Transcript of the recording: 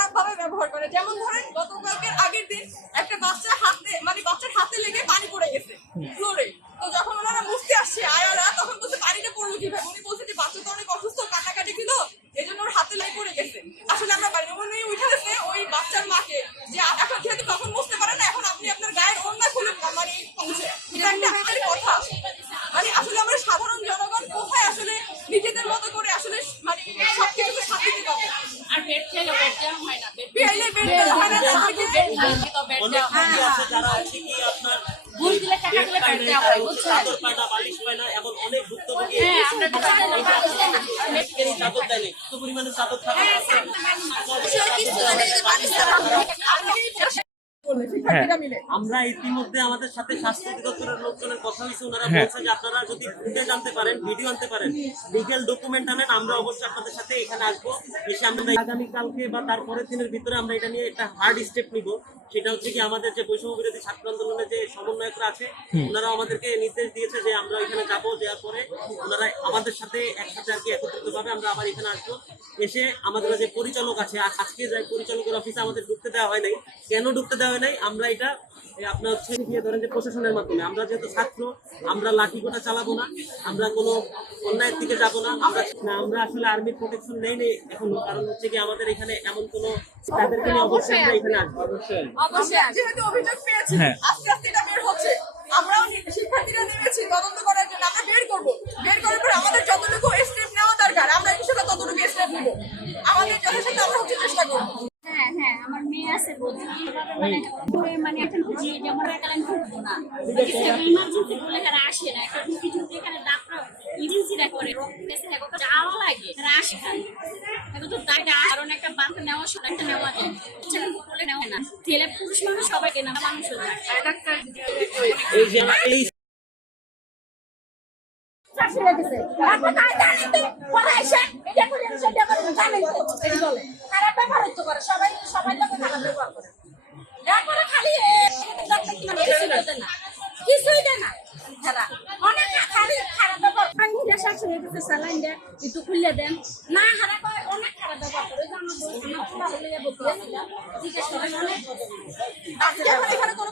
খারাপ ভাবে ব্যবহার করে। যেমন ধরেন গতকালকের আগের দিন একটা বাচ্চা হাতে বাচ্চার হাতে লেগে পানি পড়ে গেছে ফ্লোরে। তো যখন ওনারা মুছতে আসছে আয়ারা, তখন বলছে পানিটা পড়লো কিভাবে। উনি বলছে যে বাচ্চা তো অনেক অসুস্থ, কান্নাকাটি ছিল, এই জন্য ওর হাতে লেগে পড়ে গেছে। আসলে আমরা বাড়ির মনে উঠে গেছে ওই বাচ্চার মাকে যে এখন যেহেতু তখন বুঝতে পারে না, এখন আপনি আপনার গায়ের ওড়না খুলে মানে পৌঁছে এটা একটা আমাদের কথা। মানে আসলে আমরা সাধারণ জনগণ কোথায় আসলে নিজেদের মতো করে আসলে মানে সবকিছু শান্তিতে পাবো। আর বেড খেলে বেড দেওয়া হয় না, বেড দেওয়া হয় না, যারা হচ্ছে কি আপনার ঘুষ দিলে টাকা দিলে বেড দেওয়া হয়, বুঝছেন? চাদর পায় না, বালিশ পায় না, এবং অনেক ভুক্তভোগী হ্যাঁ, আমরা চাদর দেয় না, কত পরিমাণে চাদর থাকে। আমরা ইতিমধ্যে আমাদের সাথে স্বাস্থ্য অধিদপ্তরের লোকজনের কথা হয়েছে, ওনারা বলছে যে আপনারা যদি ফুটেজ আনতে পারেন, ভিডিও আনতে পারেন, লিগ্যাল ডকুমেন্ট আনেন, আমরা অবশ্যই আপনাদের সাথে এখানে আসবো। এসে আমরা আগামীকালকে বা তারপরের দিনের ভিতরে আমরা এটা নিয়ে একটা হার্ড স্টেপ নিব। সেটা হচ্ছে কি আমাদের যে বৈষম্য বিরোধী ছাত্র আন্দোলনের যে সমন্বয়করা আছে, ওনারা আমাদেরকে নির্দেশ দিয়েছে যে আমরা এখানে যাবো, যাওয়ার পরে ওনারা আমাদের সাথে একসাথে আর কি একত্রিত ভাবে আমরা আবার এখানে আসবো। এসে আমাদের যে পরিচালক আছে, আজকে যাই পরিচালকের অফিসে আমাদের ঢুকতে দেওয়া হয় নাই। কেন ঢুকতে দেওয়া হয় নাই? আমরা এটা আপনার হচ্ছে গিয়ে ধরেন যে প্রশাসনের মাধ্যমে, আমরা যেহেতু ছাত্র, আমরা লাঠি কোটা চালাবো না, আমরা কোনো অন্যায়ের দিকে যাবো না। আমরা আসলে আর্মির প্রোটেকশন নেই এখনো, কারণ হচ্ছে কি আমাদের এখানে এমন কোনো তাদেরকে নিয়ে অবশ্যই আমরা এখানে আসবো। অবশ্যই যেহেতু অভিযোগ পেয়েছি, আস্তে আস্তে এটা বের হচ্ছে। আমরাও শিক্ষার্থীরা নেমেছি তদন্ত করার জন্য, আমরা বের করবো। বের করার পর আমাদের যতটুকু স্টেপ নেওয়া দরকার আমরা ইনশাআল্লাহ ততটুকু স্টেপ নেব। আমাদের যথাসাধ্য আমরা হচ্ছে চেষ্টা করবো। হ্যাঁ হ্যাঁ, আমার মেয়ে আছে, বলছি মানে এখন খুঁজি যেমন একালান খুঁজবো না, ইমার্জেন্সি বলে এখানে আসে না। একটা রুগী যদি এখানে ডাক্তার ইমার্জেন্সিটা করে রোগ পেছে এগুলো যাওয়া লাগে, এখানে আসে খালি এগুলো তো দায়টা। কারণ একটা বান্ধ নেওয়া সব একটা নেওয়া যায়, কিন্তু বলে নেওয়া না। ছেলে পুরুষ মানুষ সবাইকে না, মানুষ ডাক্তার এই যে এই কিছুই দেয় না, অনেক খারাপ ব্যবহার। স্যালাইন দেন, একটু খুললে দেন না, হারা অনেক খারাপ ব্যবহার করে। এখানে কোনো